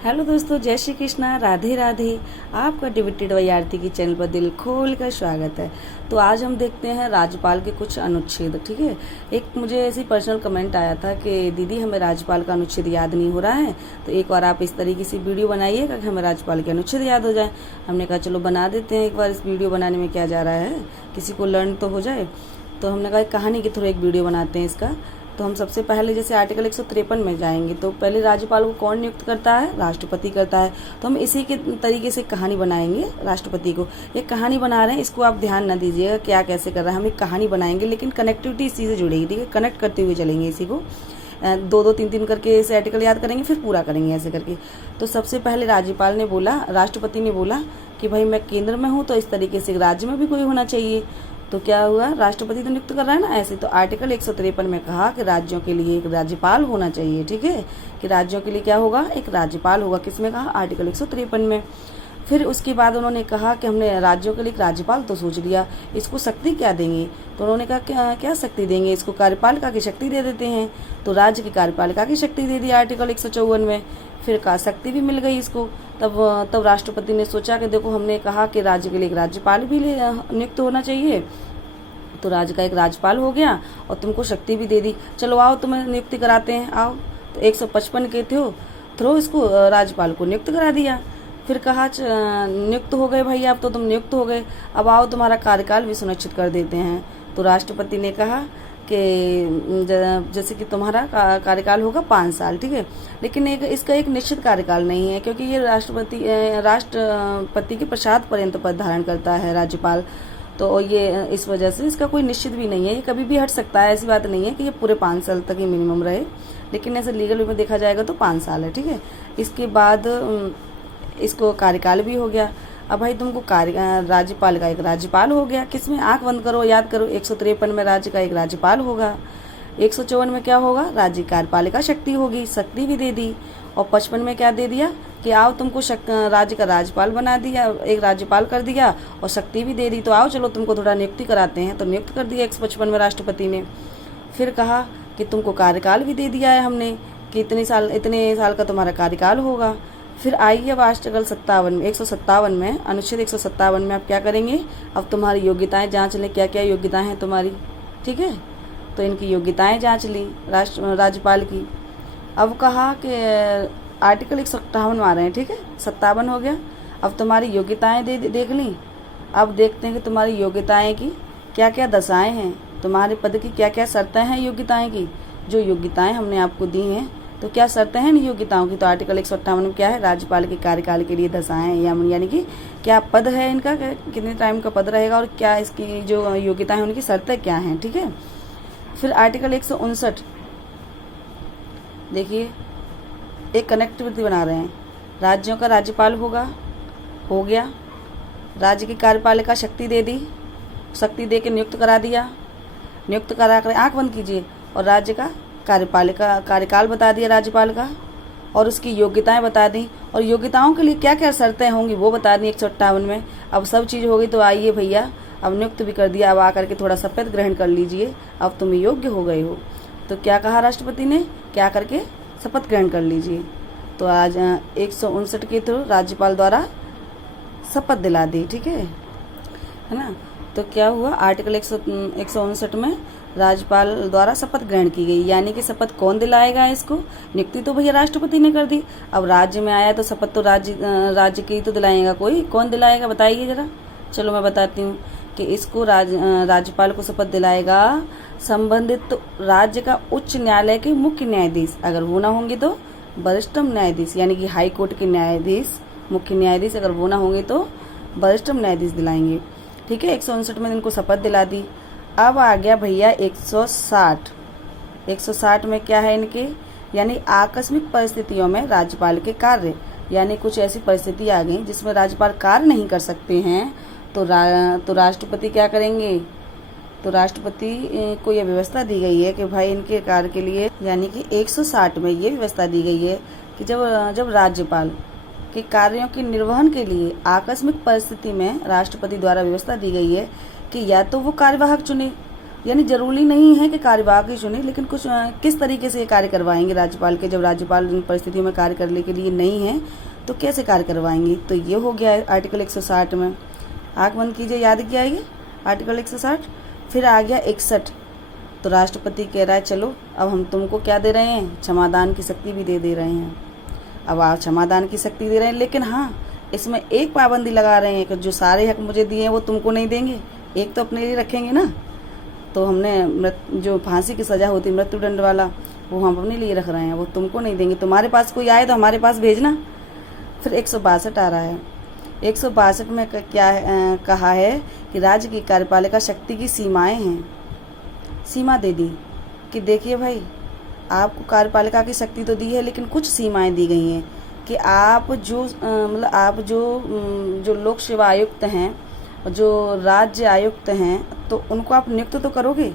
Hello दोस्तों, जय श्री कृष्णा, राधे राधे। आपका डिविटेड वाई आरती की चैनल पर दिल खोल कर स्वागत है। तो आज हम देखते हैं राज्यपाल के कुछ अनुच्छेद। ठीक है, एक मुझे ऐसी पर्सनल कमेंट आया था कि दीदी हमें राज्यपाल का अनुच्छेद याद नहीं हो रहा है, तो एक बार आप इस तरीके से वीडियो बनाइएगा कि हमें राज्यपाल के अनुच्छेद याद हो जाए। हमने कहा चलो बना देते हैं एक बार, इस वीडियो बनाने में क्या जा रहा है, किसी को लर्न तो हो जाए। तो हमने कहा कहानी की थोड़ा एक वीडियो बनाते हैं इसका। तो हम सबसे पहले जैसे आर्टिकल 153 में जाएंगे तो पहले राज्यपाल को कौन नियुक्त करता है? राष्ट्रपति करता है। तो हम इसी के तरीके से कहानी बनाएंगे राष्ट्रपति को। एक कहानी बना रहे हैं, इसको आप ध्यान न दीजिएगा क्या कैसे कर रहा है। हम एक कहानी बनाएंगे लेकिन कनेक्टिविटी इसी से जुड़ेगी। ठीक है, कनेक्ट करते हुए चलेंगे इसी को। दो दो तीन तीन करके इसे आर्टिकल याद करेंगे, फिर पूरा करेंगे ऐसे करके। तो सबसे पहले राज्यपाल ने बोला, राष्ट्रपति ने बोला कि भाई मैं केंद्र में हूँ तो इस तरीके से राज्य में भी कोई होना चाहिए। तो क्या हुआ, राष्ट्रपति तो नियुक्त कर रहा है ना ऐसे। तो आर्टिकल 153 में कहा कि राज्यों के लिए एक राज्यपाल होना चाहिए। ठीक है, कि राज्यों के लिए क्या होगा, एक राज्यपाल होगा। किसमें कहा? आर्टिकल 153 में। फिर उसके बाद उन्होंने कहा कि हमने राज्यों के लिए एक राज्यपाल तो सोच लिया, इसको शक्ति क्या देंगे? तो उन्होंने कहा क्या शक्ति देंगे? इसको कार्यपालिका की शक्ति दे देते हैं। तो राज्य की कार्यपालिका की शक्ति दे दी आर्टिकल 154 में। फिर कहा शक्ति भी मिल गई इसको। तब राष्ट्रपति ने सोचा कि देखो हमने कहा कि राज्य के लिए एक राज्यपाल भी नियुक्त होना चाहिए, तो राज्य का एक राज्यपाल हो गया और तुमको शक्ति भी दे दी। चलो आओ तुम्हें नियुक्ति कराते हैं, आओ। तो 155 के थ्रो इसको राज्यपाल को नियुक्त करा दिया। फिर कहा नियुक्त हो गए भाई, अब तो तुम नियुक्त हो गए, अब आओ तुम्हारा कार्यकाल भी सुनिश्चित कर देते हैं। तो राष्ट्रपति ने कहा कि जैसे कि तुम्हारा कार्यकाल होगा 5 साल। ठीक है, लेकिन इसका एक निश्चित कार्यकाल नहीं है, क्योंकि ये राष्ट्रपति के प्रसाद पर्यंत पद धारण करता है राज्यपाल। तो ये इस वजह से इसका कोई निश्चित भी नहीं है, ये कभी भी हट सकता है। ऐसी बात नहीं है कि ये पूरे 5 साल तक ही मिनिमम रहे, लेकिन ऐसे लीगल में देखा जाएगा तो 5 साल है। ठीक है, इसके बाद इसको कार्यकाल भी हो गया। अब भाई तुमको राज्यपाल का एक राज्यपाल हो गया। किसमें? आंख बंद करो, याद करो। 153 में राज्य का एक राज्यपाल होगा। 154 में क्या होगा? राज्य कार्यपालिका शक्ति होगी, शक्ति भी दे दी। और 55 में क्या दे दिया कि आओ तुमको राज्य का राज्यपाल बना दिया, एक राज्यपाल कर दिया और शक्ति भी दे दी। तो आओ चलो तुमको थोड़ा नियुक्ति कराते हैं, तो नियुक्त कर दिया 155 में राष्ट्रपति ने। फिर कहा कि तुमको कार्यकाल भी दे दिया है हमने कि इतने साल का तुम्हारा कार्यकाल होगा। फिर आइए अब आर्टिकल 157 में, अनुच्छेद 157 में आप क्या करेंगे? अब तुम्हारी योग्यताएं जांच लें, क्या क्या योग्यताएं हैं तुम्हारी। ठीक है, तो इनकी योग्यताएं जांच ली राज्यपाल की। अब कहा कि आर्टिकल 158 आ रहे हैं। ठीक है, 57 हो गया। अब तुम्हारी योग्यताएं देख ली। अब देखते हैं कि तुम्हारी योग्यताएं की क्या क्या दशाएं हैं, तुम्हारे पद की क्या क्या शर्तें हैं योग्यताएं की। जो योग्यताएं हमने आपको दी हैं, तो क्या शर्तें हैं इन योग्यताओं की? तो आर्टिकल 158 में क्या है? राज्यपाल के कार्यकाल के लिए दशाएं, यानी कि क्या पद है इनका, कितने टाइम का पद रहेगा और क्या इसकी जो योग्यताएं हैं उनकी शर्तें क्या हैं। ठीक है, फिर आर्टिकल 159 देखिए, एक कनेक्टिविटी बना रहे हैं। राज्यों का राज्यपाल हो गया, राज्य की कार्यपालिका शक्ति दे दी, शक्ति दे के नियुक्त करा दिया, नियुक्त करा कर आंख बंद कीजिए, और राज्य का कार्यकाल बता दिया राज्यपाल का, और उसकी योग्यताएं बता दी, और योग्यताओं के लिए क्या क्या शर्तें होंगी वो बता दी 158 में। अब सब चीज़ हो गई, तो आइए भैया अब नियुक्त भी कर दिया, अब आकर के थोड़ा शपथ ग्रहण कर लीजिए, अब तुम योग्य हो गए हो। तो क्या कहा राष्ट्रपति ने? क्या करके? शपथ ग्रहण कर लीजिए। तो आज 159 के थ्रू राज्यपाल द्वारा शपथ दिला दी। ठीक है ना। तो क्या हुआ, आर्टिकल 159 में राज्यपाल द्वारा शपथ ग्रहण की गई, यानी कि शपथ कौन दिलाएगा इसको? नियुक्ति तो भैया राष्ट्रपति ने कर दी। अब राज्य में आया तो शपथ तो राज्य की तो दिलाएगा कोई, कौन दिलाएगा बताइए जरा। चलो मैं बताती हूँ कि इसको राज्यपाल को शपथ दिलाएगा संबंधित राज्य का उच्च न्यायालय के मुख्य न्यायाधीश। अगर वो ना होंगे तो वरिष्ठतम न्यायाधीश, यानी कि हाई कोर्ट के न्यायाधीश, मुख्य न्यायाधीश अगर वो ना होंगे तो वरिष्ठतम न्यायाधीश दिलाएंगे। ठीक है, 159 में इनको शपथ दिला दी। अब आ गया भैया 160 में क्या है इनके, यानी आकस्मिक परिस्थितियों में राज्यपाल के कार्य, यानी कुछ ऐसी परिस्थिति आ गई जिसमें राज्यपाल कार्य नहीं कर सकते हैं, तो राष्ट्रपति क्या करेंगे? तो राष्ट्रपति को यह व्यवस्था दी गई है कि भाई इनके कार्य के लिए, यानी कि 160 में ये व्यवस्था दी गई है कि जब राज्यपाल के कार्यों के निर्वहन के लिए आकस्मिक परिस्थिति में राष्ट्रपति द्वारा व्यवस्था दी गई है कि या तो वो कार्यवाहक चुने, यानी जरूरी नहीं है कि कार्यवाहक ही चुने, लेकिन कुछ किस तरीके से ये कार्य करवाएंगे राज्यपाल के, जब राज्यपाल इन परिस्थितियों में कार्य करने के लिए नहीं है तो कैसे कार्य करवाएंगे। तो ये हो गया है आर्टिकल 160 में। आँख बंद कीजिए, याद किया है आर्टिकल 160। फिर आ गया 61। तो राष्ट्रपति कह रहा है चलो अब हम तुमको क्या दे रहे हैं, क्षमादान की शक्ति भी दे रहे हैं। अब आप क्षमादान की शक्ति दे रहे हैं, लेकिन हाँ इसमें एक पाबंदी लगा रहे हैं कि जो सारे हक मुझे दिए हैं वो तुमको नहीं देंगे, एक तो अपने लिए रखेंगे ना। तो हमने जो फांसी की सज़ा होती है मृत्युदंड वाला, वो हम अपने लिए रख रहे हैं, वो तुमको नहीं देंगे। तुम्हारे पास कोई आए तो हमारे पास भेजना। फिर 162 आ रहा है। 162 में क्या कहा है कि राज्य की कार्यपालिका शक्ति की सीमाएं हैं। सीमा दे दी कि देखिए भाई, आपको कार्यपालिका की शक्ति तो दी है, लेकिन कुछ सीमाएं दी गई हैं कि आप जो मतलब आप जो लोक सेवा आयुक्त हैं, जो राज्य आयुक्त हैं, तो उनको आप नियुक्त तो करोगे,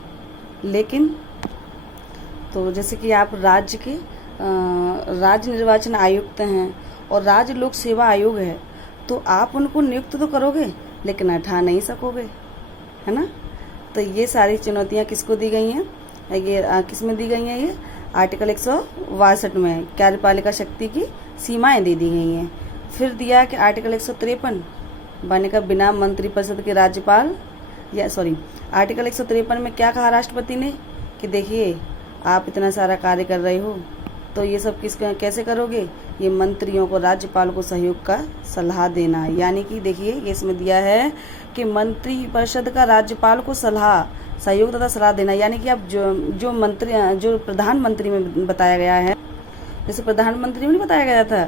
लेकिन तो जैसे कि आप राज्य के राज्य निर्वाचन आयुक्त हैं और राज्य लोक सेवा आयोग है, तो आप उनको नियुक्त तो करोगे लेकिन हटा नहीं सकोगे, है ना। तो ये सारी चुनौतियाँ किसको दी गई हैं, ये किस में दी गई हैं, ये आर्टिकल 162 में कार्यपालिका शक्ति की सीमाएं दे दी गई हैं। फिर दिया कि आर्टिकल 153 बने का बिना मंत्रिपरिषद के राज्यपाल आर्टिकल 153 में क्या कहा राष्ट्रपति ने कि देखिए आप इतना सारा कार्य कर रहे हो, तो ये सब कैसे करोगे, ये मंत्रियों को राज्यपाल को सहयोग का सलाह देना। यानी कि देखिए ये इसमें दिया है कि मंत्री परिषद का राज्यपाल को सहयोग तथा सलाह देना। यानी कि अब जो प्रधानमंत्री में बताया गया है, जैसे प्रधानमंत्री में नहीं बताया गया था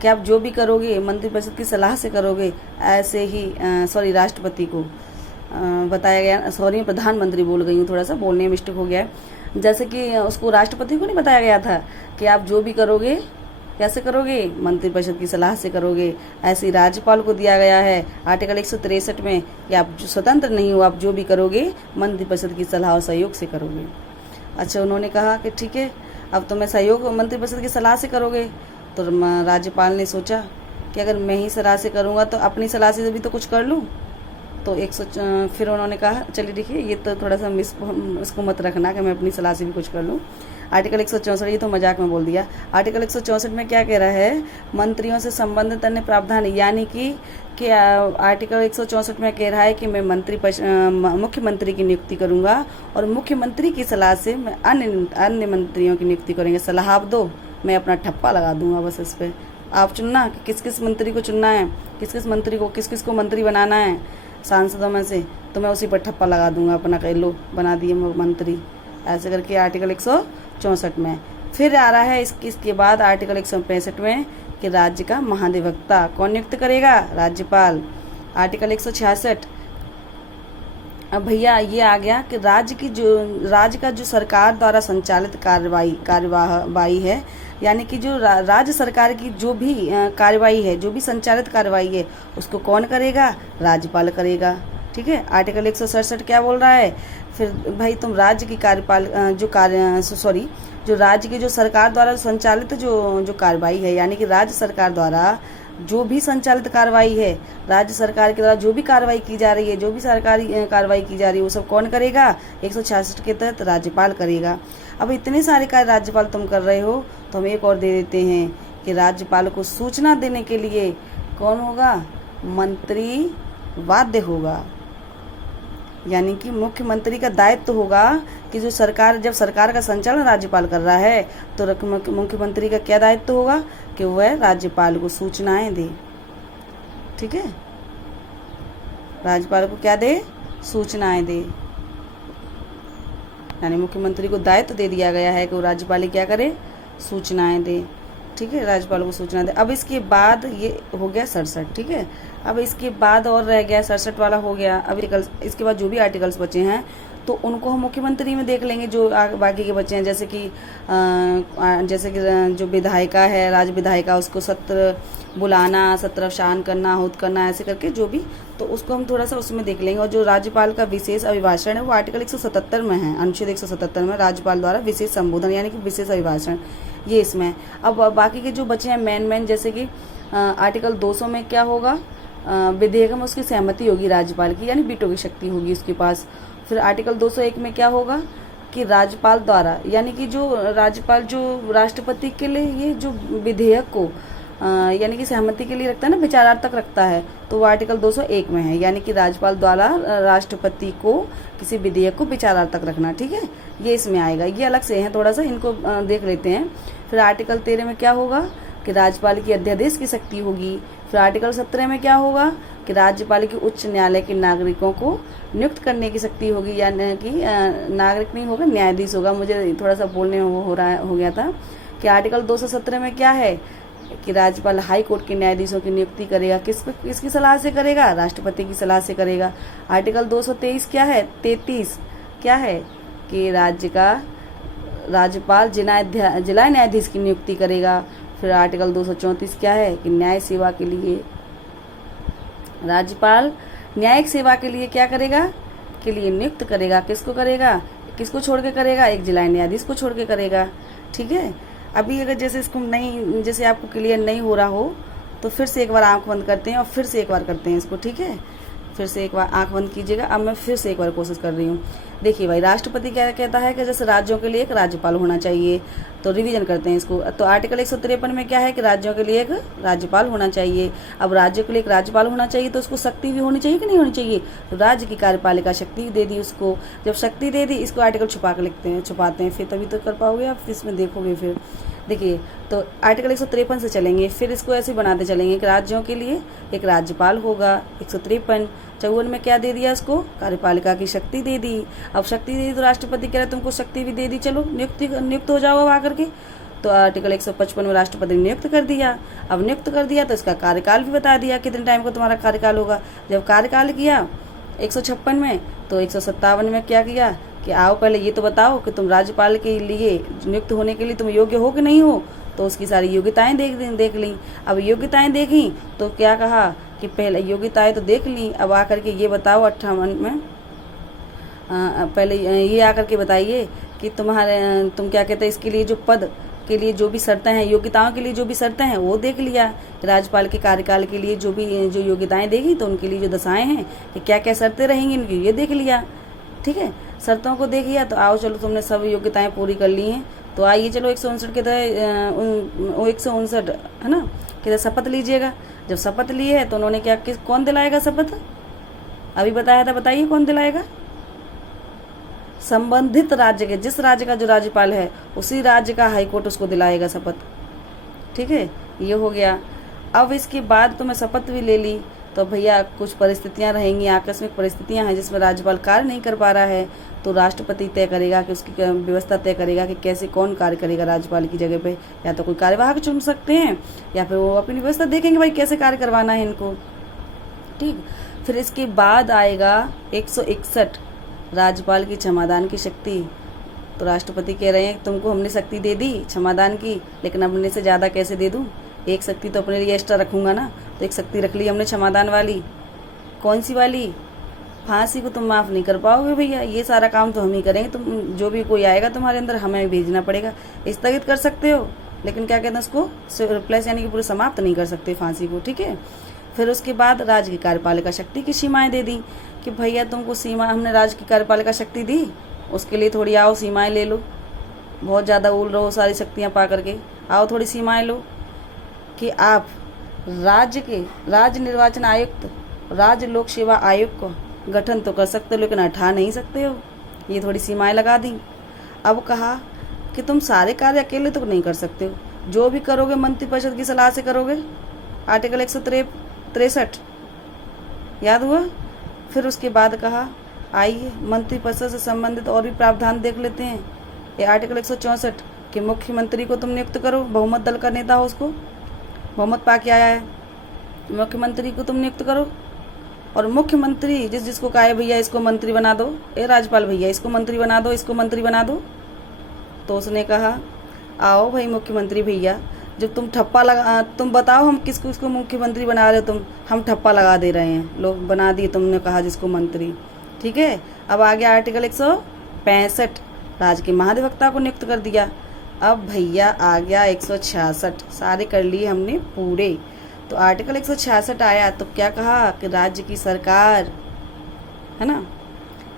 कि आप जो भी करोगे मंत्रिपरिषद की सलाह से करोगे, ऐसे ही राष्ट्रपति को बताया गया, प्रधानमंत्री बोल गई हूँ, थोड़ा सा बोलने में मिस्टेक हो गया है। जैसे कि उसको राष्ट्रपति को नहीं बताया गया था कि आप जो भी करोगे कैसे करोगे, मंत्रिपरिषद की सलाह से करोगे, ऐसे ही राज्यपाल को दिया गया है आर्टिकल 163 में कि आप स्वतंत्र नहीं हो, आप जो भी करोगे मंत्रिपरिषद की सलाह और सहयोग से करोगे। अच्छा, उन्होंने कहा कि ठीक है अब तो मैं सहयोग मंत्रिपरिषद की सलाह से करोगे। तो राज्यपाल ने सोचा कि अगर मैं ही सलाह से करूँगा तो अपनी सलाह से भी तो कुछ कर लूँ। तो फिर उन्होंने कहा चलिए देखिए ये तो थोड़ा सा इसको मत रखना कि मैं अपनी सलाह से भी कुछ कर लूँ। आर्टिकल 164, ये तो मजाक में बोल दिया। आर्टिकल 164 में क्या कह रहा है, मंत्रियों से संबंधित अन्य प्रावधान, यानी कि आर्टिकल 164 में कह रहा है कि मैं मुख्यमंत्री की नियुक्ति करूंगा और मुख्यमंत्री की सलाह से मैं अन्य मंत्रियों की नियुक्ति करेंगे। सलाह आप दो, मैं अपना ठप्पा लगा दूंगा, बस इस पर आप चुनना कि किस किस मंत्री को चुनना है, किस किस को मंत्री बनाना है सांसदों में से, तो मैं उसी पर ठप्पा लगा दूंगा, अपना कह लो बना दिए मंत्री, ऐसे करके आर्टिकल 164 में। फिर आ रहा है इसके बाद आर्टिकल 165 में कि राज्य का महाधिवक्ता कौन नियुक्त करेगा, राज्यपाल। आर्टिकल 166, अब भैया ये आ गया कि राज्य का जो सरकार द्वारा संचालित कार्यवाही है, यानी कि जो राज्य सरकार की जो भी कार्यवाही है, जो भी संचालित कार्यवाही है, उसको कौन करेगा, राज्यपाल करेगा। ठीक है। आर्टिकल 167 क्या बोल रहा है, फिर भाई तुम राज्य की जो राज्य की जो सरकार द्वारा संचालित जो कार्यवाही है, यानी कि राज्य सरकार द्वारा जो भी संचालित कार्रवाई है, राज्य सरकार के द्वारा जो भी कार्रवाई की जा रही है, जो भी सरकारी कार्रवाई की जा रही है, वो सब कौन करेगा, 166 के तहत राज्यपाल करेगा। अब इतने सारे कार्य राज्यपाल तुम कर रहे हो, तो हम एक और दे देते हैं कि राज्यपाल को सूचना देने के लिए कौन होगा, मंत्री बाध्य होगा। यानी कि मुख्यमंत्री का दायित्व होगा कि जब सरकार का संचालन राज्यपाल कर रहा है, तो मुख्यमंत्री का क्या दायित्व होगा कि वह राज्यपाल को सूचनाएं दे। ठीक है, राज्यपाल को क्या दे, सूचनाएं दे। यानी मुख्यमंत्री को दायित्व दे दिया गया है कि वो राज्यपाल क्या करे, सूचनाएं दे। ठीक है, राज्यपाल को सूचना दे। अब इसके बाद ये हो गया 67। ठीक है, अब इसके बाद और रह गया 67 वाला हो गया। अब इसके बाद जो भी आर्टिकल्स बचे हैं तो उनको हम मुख्यमंत्री में देख लेंगे, जो बाकी के बच्चे हैं, जैसे कि जो विधायिका है, राज्य विधायिका, उसको सत्र बुलाना, सत्र अवसान करना, आहूत करना, ऐसे करके जो भी, तो उसको हम थोड़ा सा उसमें देख लेंगे। और जो राज्यपाल का विशेष अभिभाषण है वो आर्टिकल 177 में है, अनुच्छेद 177 में राज्यपाल द्वारा विशेष संबोधन यानी कि विशेष अभिभाषण, ये इसमें। अब बाकी के जो बच्चे हैं मेन जैसे कि आर्टिकल 200 में क्या होगा, विधेयक में उसकी सहमति होगी राज्यपाल की, यानी वीटो की शक्ति होगी उसके पास। फिर आर्टिकल 201 में क्या होगा कि राज्यपाल द्वारा, यानी कि जो राज्यपाल जो राष्ट्रपति के लिए ये जो विधेयक को यानी कि सहमति के लिए रखता है ना, विचारार्थ रखता है, तो वो आर्टिकल 201 में है, यानी कि राज्यपाल द्वारा राष्ट्रपति को किसी विधेयक को विचारार्थ रखना। ठीक है, ये इसमें आएगा, ये अलग से है, थोड़ा सा इनको देख लेते हैं। फिर आर्टिकल 13 में क्या होगा कि राज्यपाल की अध्यादेश की शक्ति होगी। फिर आर्टिकल 17 में क्या होगा कि राज्यपाल की उच्च न्यायालय के नागरिकों को नियुक्त करने की शक्ति होगी, यानी कि नागरिक नहीं होगा, न्यायाधीश होगा। मुझे थोड़ा सा बोलने हो गया था कि आर्टिकल 217 में क्या है कि राज्यपाल हाई कोर्ट के न्यायाधीशों की नियुक्ति करेगा। किसकी सलाह से करेगा? राष्ट्रपति की सलाह से करेगा। आर्टिकल 223 क्या है, 33 क्या है कि राज्यपाल जिला न्यायाधीश की नियुक्ति करेगा। फिर आर्टिकल 234 क्या है कि न्याय सेवा के लिए राज्यपाल न्यायिक सेवा के लिए क्या करेगा, के लिए नियुक्त करेगा। किसको करेगा, किसको छोड़ के करेगा? एक जिला न्यायाधीश को छोड़ के करेगा। ठीक है, अभी अगर जैसे इसको नहीं, जैसे आपको क्लियर नहीं हो रहा हो तो फिर से एक बार आंख बंद करते हैं और फिर से एक बार करते हैं इसको। ठीक है, फिर से एक बार आंख बंद कीजिएगा। अब मैं फिर से एक बार कोशिश कर रही हूँ। देखिए भाई, राष्ट्रपति क्या कहता है कि जैसे राज्यों के लिए एक राज्यपाल होना चाहिए, तो रिवीजन करते हैं इसको। तो आर्टिकल 153 में क्या है कि राज्यों के लिए एक राज्यपाल होना चाहिए। अब राज्यों के लिए एक राज्यपाल होना चाहिए तो उसको शक्ति भी होनी चाहिए कि नहीं होनी चाहिए? तो राज्य की कार्यपालिका शक्ति दे दी उसको। जब शक्ति दे दी, इसको आर्टिकल छुपा के छुपाते हैं, फिर तभी तो कर पाओगे आप, इसमें देखोगे। फिर देखिए, तो आर्टिकल 153 से चलेंगे, फिर इसको ऐसे बनाते चलेंगे कि राज्यों के लिए एक राज्यपाल होगा। 153 54 में क्या दे दिया उसको? कार्यपालिका की शक्ति दे दी। अब शक्ति दे दी तो राष्ट्रपति कह रहा है तुमको शक्ति भी दे दी, चलो नियुक्त हो जाओ अब आकर के। तो आर्टिकल 155 में राष्ट्रपति ने नियुक्त कर दिया। अब नियुक्त कर दिया तो इसका कार्यकाल भी बता दिया, कितने टाइम को तुम्हारा कार्यकाल होगा। जब कार्यकाल किया 156 में, तो 157 में क्या किया कि आओ पहले ये तो बताओ कि तुम राज्यपाल के लिए नियुक्त होने के लिए तुम योग्य हो कि नहीं हो। तो उसकी सारी योग्यताएं देख ली। अब योग्यताएं देखी तो क्या कहा कि पहले योग्यताएं तो देख ली, अब आकर के ये बताओ 58 में पहले ये आकर के बताइए कि तुम क्या कहते हैं, इसके लिए जो पद के लिए जो भी शर्तें हैं, योग्यताओं के लिए जो भी शर्तें हैं वो देख लिया। राज्यपाल के कार्यकाल के लिए जो योग्यताएं देगी तो उनके लिए जो दशाएं हैं कि क्या क्या शर्तें रहेंगी इनकी, ये देख लिया। ठीक है, शर्तों को देख लिया तो आओ चलो तुमने सब योग्यताएं पूरी कर ली हैं, तो आइए चलो 159 के तहत 159 है ना कि शपथ लीजिएगा। जब शपथ ली है तो उन्होंने क्या, कौन दिलाएगा शपथ? अभी बताया था, बताइए कौन दिलाएगा? संबंधित राज्य के, जिस राज्य का जो राज्यपाल है उसी राज्य का हाईकोर्ट उसको दिलाएगा शपथ। ठीक है, ये हो गया। अब इसके बाद तो मैं शपथ भी ले ली, तो भैया कुछ परिस्थितियां रहेंगी, आकस्मिक परिस्थितियां हैं जिसमें राज्यपाल कार्य नहीं कर पा रहा है, तो राष्ट्रपति तय करेगा कि उसकी व्यवस्था तय करेगा कि कैसे कौन कार्य करेगा राज्यपाल की जगह पे। या तो कोई कार्यवाहक चुन सकते हैं या फिर वो अपनी व्यवस्था देखेंगे भाई कैसे कार्य करवाना है इनको। ठीक, फिर इसके बाद आएगा 161 राज्यपाल की क्षमादान की शक्ति। तो राष्ट्रपति कह रहे हैं तुमको हमने शक्ति दे दी क्षमादान की, लेकिन अपने से ज़्यादा कैसे दे दूँ? एक शक्ति तो अपने लिए एक्स्ट्रा रखूँगा ना, तो एक शक्ति रख ली हमने क्षमादान वाली। कौन सी वाली? फांसी को तुम माफ़ नहीं कर पाओगे भैया, ये सारा काम तो हम ही करेंगे, तुम जो भी कोई आएगा तुम्हारे अंदर हमें भेजना पड़ेगा। स्थगित कर सकते हो लेकिन क्या कहते हैं उसको रिप्लेस यानी कि पूरे समाप्त नहीं कर सकते फांसी को। ठीक है, फिर उसके बाद राज्य की कार्यपालिका शक्ति की सीमाएं दे दी कि भैया तुमको सीमा, हमने राज्य की कार्यपालिका शक्ति दी, उसके लिए थोड़ी आओ सीमाएं ले लो, बहुत ज़्यादा उल रहो सारी शक्तियाँ पा करके, आओ थोड़ी सीमाएं लो कि आप राज्य निर्वाचन आयुक्त, राज्य लोक सेवा आयोग को गठन तो कर सकते हो लेकिन हटा नहीं सकते हो, ये थोड़ी सीमाएं लगा दी। अब कहा कि तुम सारे कार्य अकेले तो नहीं कर सकते हो, जो भी करोगे मंत्रिपरिषद की सलाह से करोगे। आर्टिकल 163 याद हुआ। फिर उसके बाद कहा आइए मंत्रिपरिषद से संबंधित और भी प्रावधान देख लेते हैं। ये आर्टिकल 164 कि मुख्यमंत्री को तुम नियुक्त करो, बहुमत दल का नेता हो उसको बहुमत पा के आया है, मुख्यमंत्री को तुम नियुक्त करो। और मुख्यमंत्री जिसको कहा है भैया इसको मंत्री बना दो, ए राज्यपाल भैया इसको मंत्री बना दो, इसको मंत्री बना दो, तो उसने कहा आओ भाई मुख्यमंत्री भैया, जब तुम ठप्पा लगा, तुम बताओ हम किसको मुख्यमंत्री बना रहे हो, तुम हम ठप्पा लगा दे रहे हैं, लोग बना दिए, तुमने कहा जिसको मंत्री। ठीक है, अब आ गया आर्टिकल 165 राज्य के महाधिवक्ता को नियुक्त कर दिया। अब भैया आ गया 166, सारे कर लिए हमने पूरे। तो आर्टिकल 166 आया तो क्या कहा कि राज्य की सरकार है ना,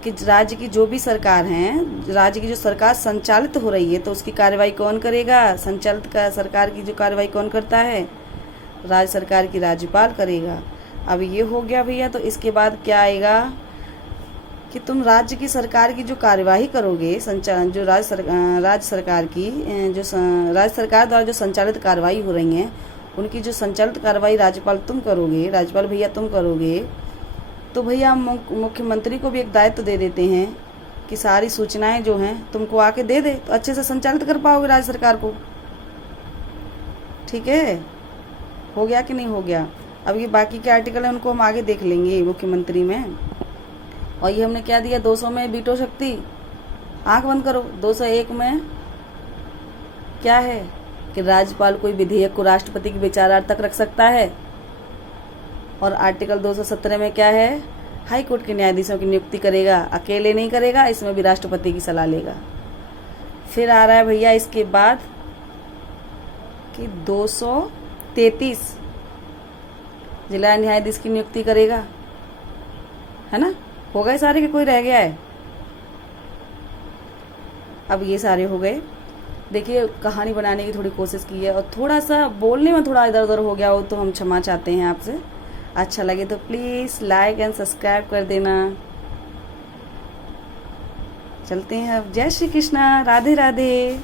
कि राज्य की जो भी सरकार है, राज्य की जो सरकार संचालित हो रही है, तो उसकी कार्रवाई कौन करेगा? संचालित का सरकार की जो कार्रवाई कौन करता है? राज्य सरकार की राज्यपाल करेगा। अब ये हो गया भैया। तो इसके बाद क्या आएगा कि तुम राज्य की सरकार की जो कार्यवाही करोगे, जो राज्य सरकार की राज्य सरकार द्वारा जो संचालित कार्रवाई हो रही हैं, उनकी जो संचालित कार्रवाई राज्यपाल तुम करोगे, राज्यपाल भैया तुम करोगे, तो भैया हम मुख्यमंत्री को भी एक दायित्व दे देते हैं कि सारी सूचनाएं जो हैं तुमको आके दे दे, तो अच्छे से संचालित कर पाओगे राज्य सरकार को। ठीक है, हो गया कि नहीं हो गया? अब ये बाकी के आर्टिकल हैं उनको हम आगे देख लेंगे मुख्यमंत्री में। और ये हमने क्या दिया, 200 में वीटो शक्ति, आंख बंद करो। 201 में क्या है कि राज्यपाल कोई विधेयक को राष्ट्रपति के विचारार्थ तक रख सकता है। और आर्टिकल 217 में क्या है, हाई कोर्ट के न्यायाधीशों की नियुक्ति करेगा, अकेले नहीं करेगा, इसमें भी राष्ट्रपति की सलाह लेगा। फिर आ रहा है भैया इसके बाद कि 233 जिला न्यायाधीश की नियुक्ति करेगा, है ना? हो गए सारे, के कोई रह गया है? अब ये सारे हो गए। देखिए, कहानी बनाने की थोड़ी कोशिश की है और थोड़ा सा बोलने में थोड़ा इधर उधर हो गया हो तो हम क्षमा चाहते हैं आपसे। अच्छा लगे तो प्लीज़ लाइक एंड सब्सक्राइब कर देना। चलते हैं अब। जय श्री कृष्णा, राधे राधे।